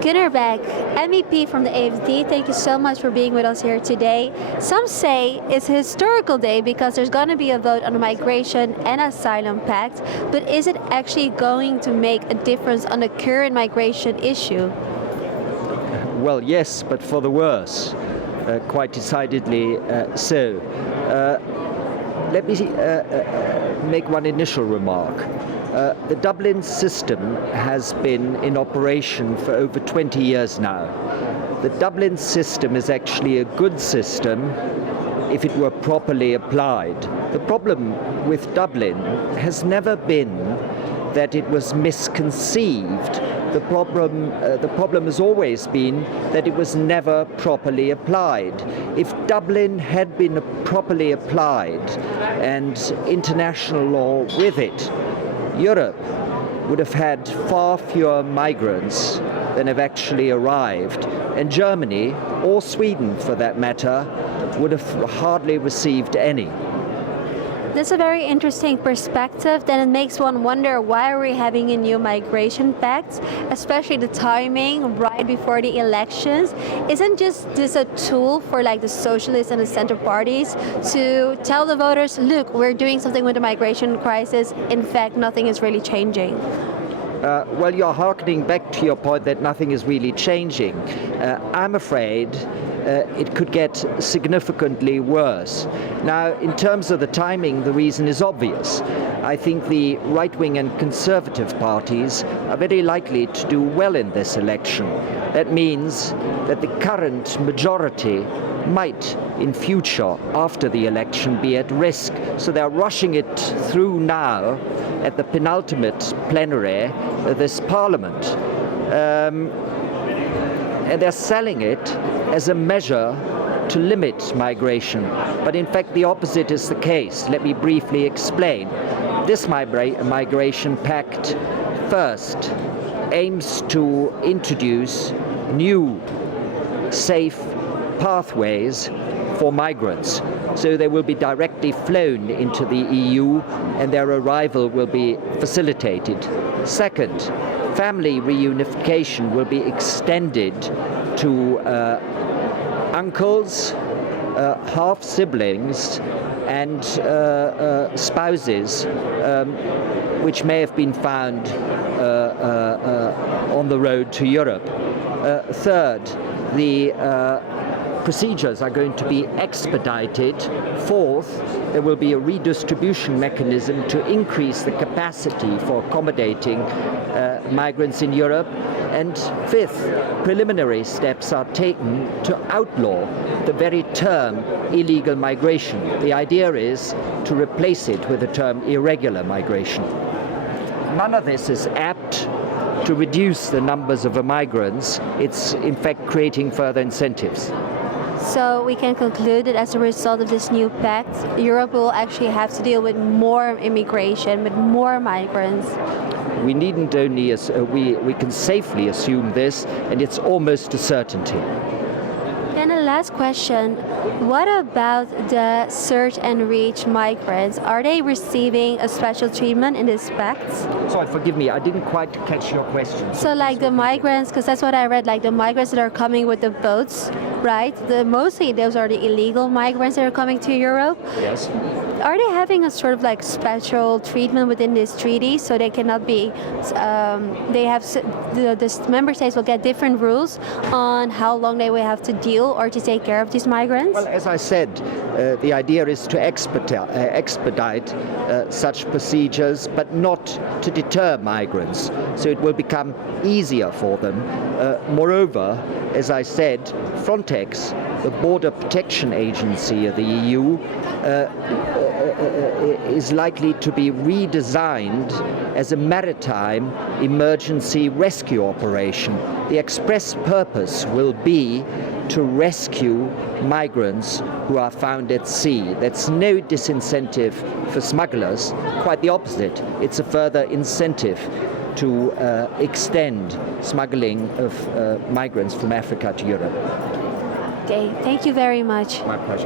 Gunnar Beck, MEP from the AFD, thank you so much for being with us here today. Some say it's a historical day because there's going to be a vote on the Migration and Asylum Pact, but is it actually going to make a difference on the current migration issue? Well, yes, but for the worse, quite decidedly so. Let me make one initial remark. The Dublin system has been in operation for over 20 years now. The Dublin system is actually a good system if it were properly applied. The problem with Dublin has never been that it was misconceived. The problem has always been that it was never properly applied. If Dublin had been properly applied and international law with it, Europe would have had far fewer migrants than have actually arrived, and Germany, or Sweden for that matter, would have hardly received any. That's a very interesting perspective. Then it makes one wonder, why are we having a new migration pact, especially the timing right before the elections? Isn't just this a tool for like the socialists and the center parties to tell the voters, look, we're doing something with the migration crisis. In fact, nothing is really changing. Well, you're hearkening back to your point that nothing is really changing. I'm afraid it could get significantly worse. Now, in terms of the timing, the reason is obvious. I think the right-wing and conservative parties are very likely to do well in this election. That means that the current majority might, in future, after the election, be at risk. So they're rushing it through now at the penultimate plenary of this Parliament. And they're selling it as a measure to limit migration. But in fact, the opposite is the case. Let me briefly explain. This migration pact first aims to introduce new, safe pathways for migrants. So they will be directly flown into the EU and their arrival will be facilitated. Second, family reunification will be extended to uncles, half-siblings and spouses which may have been found on the road to Europe. Third, the procedures are going to be expedited. Fourth, there will be a redistribution mechanism to increase the capacity for accommodating migrants in Europe. And fifth, preliminary steps are taken to outlaw the very term illegal migration. The idea is to replace it with the term irregular migration. None of this is apt to reduce the numbers of migrants. It's in fact creating further incentives. So we can conclude that as a result of this new pact, Europe will actually have to deal with more immigration, with more migrants. We needn't only, we can safely assume this, and it's almost a certainty. And the last question, what about the search and reach migrants? Are they receiving a special treatment in this pact? Sorry, forgive me, I didn't quite catch your question. So like the migrants, because that's what I read, like the migrants that are coming with the boats, right? Mostly those are the illegal migrants that are coming to Europe. Yes. Are they having a sort of like special treatment within this treaty, so they cannot be, they have, the member states will get different rules on how long they will have to deal or to take care of these migrants? Well, as I said, the idea is to expedite such procedures, but not to deter migrants. So it will become easier for them. Moreover, as I said, Frontex, the border protection agency of the EU, is likely to be redesigned as a maritime emergency rescue operation. The express purpose will be to rescue migrants who are found at sea. That's no disincentive for smugglers, quite the opposite. It's a further incentive to extend smuggling of migrants from Africa to Europe. Okay, thank you very much. My pleasure.